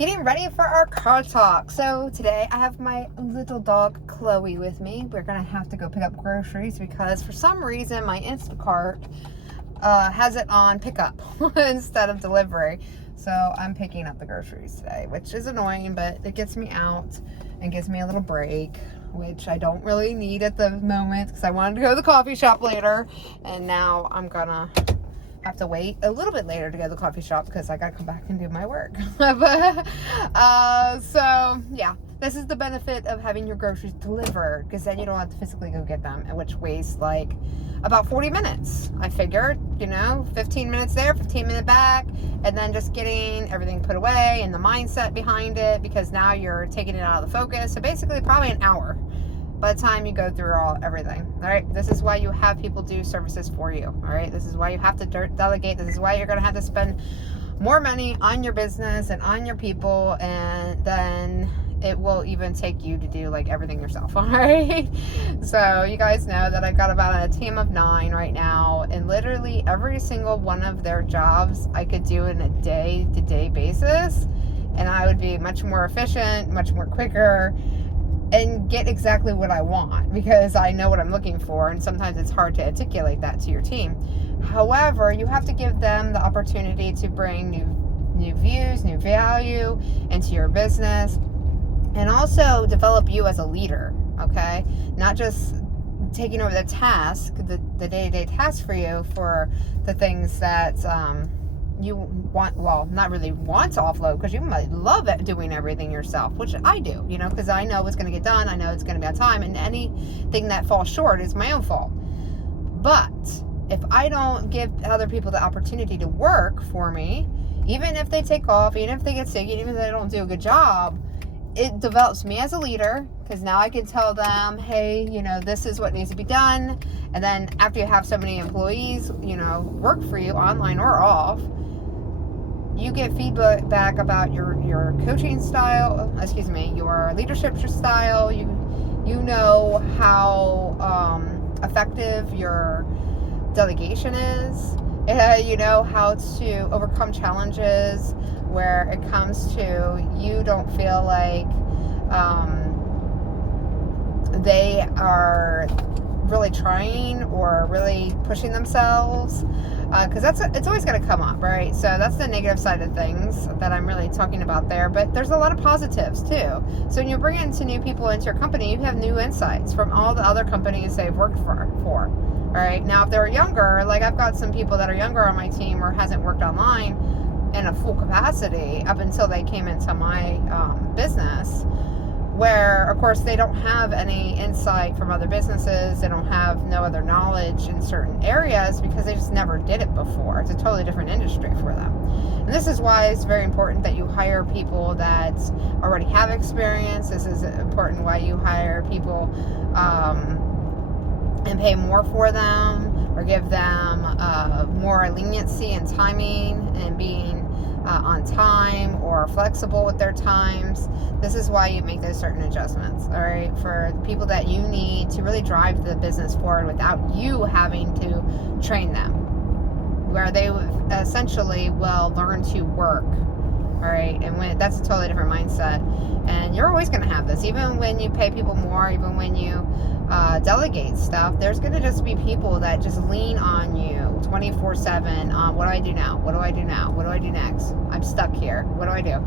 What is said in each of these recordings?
getting ready for our car talk. So today I have my little dog Chloe with me. We're gonna have to go pick up groceries because for some reason my Instacart has it on pickup instead of delivery. So I'm picking up the groceries today, which is annoying, but it gets me out and gives me a little break, which I don't really need at the moment because I wanted to go to the coffee shop later, and now I'm gonna have to wait a little bit later to go to the coffee shop because I gotta come back and do my work. So yeah, this is the benefit of having your groceries delivered, because then you don't have to physically go get them, which wastes like about 40 minutes. I figured, 15 minutes there, 15 minutes back, and then just getting everything put away and the mindset behind it, because now you're taking it out of the focus. So basically probably an hour by the time you go through everything. All right, this is why you have people do services for you. All right, this is why you have to delegate. This is why you're going to have to spend more money on your business and on your people, and then it will even take you to do like everything yourself. All right, so you guys know that I've got about a team of 9 right now, and literally every single one of their jobs I could do in a day-to-day basis, and I would be much more efficient, much more quicker, and get exactly what I want, because I know what I'm looking for, and sometimes it's hard to articulate that to your team. However, you have to give them the opportunity to bring new views, new value into your business, and also develop you as a leader, okay? Not just taking over the task, the day-to-day task for you for the things that you want, well, not really want to offload, because you might love it doing everything yourself, which I do, because I know it's going to get done. I know it's going to be on time, and anything that falls short is my own fault. But if I don't give other people the opportunity to work for me, even if they take off, even if they get sick, even if they don't do a good job, it develops me as a leader, because now I can tell them, hey, this is what needs to be done. And then after you have so many employees, work for you online or off, you get feedback about your coaching style, your leadership style. You know how effective your delegation is. You know how to overcome challenges where it comes to you don't feel like they are really trying or really pushing themselves, because it's always going to come up, right? So that's the negative side of things that I'm really talking about there, but there's a lot of positives too. So when you bring in new people into your company, you have new insights from all the other companies they've worked for. All right, now if they're younger, like I've got some people that are younger on my team or hasn't worked online in a full capacity up until they came into my business, where of course they don't have any insight from other businesses. They don't have no other knowledge in certain areas because they just never did it before. It's a totally different industry for them. And this is why it's very important that you hire people that already have experience. This is important why you hire people and pay more for them, or give them more leniency in timing and being on time or flexible with their times. This is why you make those certain adjustments, all right, for the people that you need to really drive the business forward without you having to train them, where they essentially will learn to work. All right, and that's a totally different mindset. And you're always going to have this, even when you pay people more, even when you delegate stuff. There's going to just be people that just lean on you 24/7 on what do I do now? What do I do now? What do I do next? I'm stuck here. What do I do?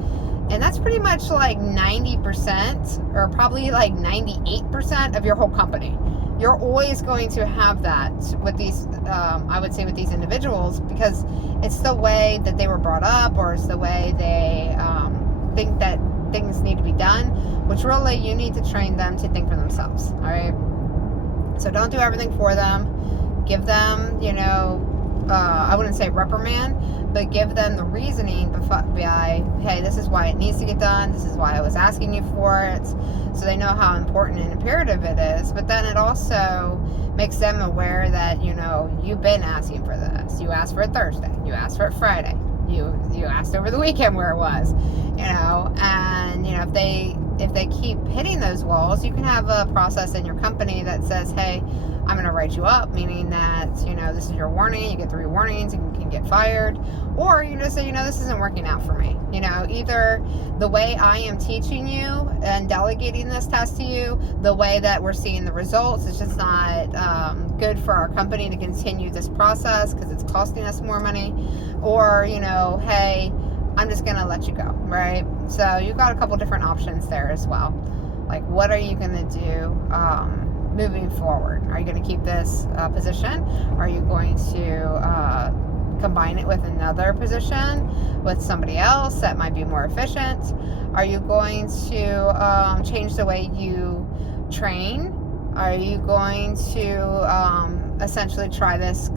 And that's pretty much like 90%, or probably like 98% of your whole company. You're always going to have that with these, I would say with these individuals, because it's the way that they were brought up, or it's the way they think that things need to be done, which really you need to train them to think for themselves, all right? So don't do everything for them. Give them, I wouldn't say reprimand, but give them the reasoning by, hey, this is why it needs to get done. This is why I was asking you for it. So they know how important and imperative it is. But then it also makes them aware that, you've been asking for this. You asked for it Thursday. You asked for it Friday. You asked over the weekend where it was, and, if they keep hitting those walls, you can have a process in your company that says, hey, I'm going to write you up, meaning that, you know, this is your warning. You get 3 warnings. You can get fired. Or you just say, you know, this isn't working out for me. You know, either the way I am teaching you and delegating this task to you, the way that we're seeing the results, it's just not good for our company to continue this process because it's costing us more money. Or, you know, hey, I'm just going to let you go, right? So you've got a couple different options there as well. Like, what are you going to do moving forward? Are you going to keep this position? Are you going to combine it with another position with somebody else that might be more efficient? Are you going to change the way you train? Are you going to essentially try this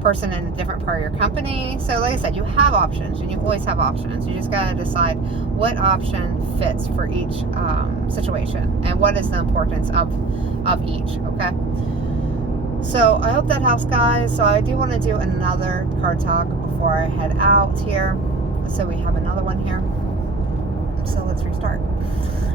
person in a different part of your company? So like I said, you have options, and you always have options. You just got to decide what option fits for each situation and what is the importance of each. Okay, so I hope that helps, guys. So I do want to do another card talk before I head out here, so we have another one here. So let's restart.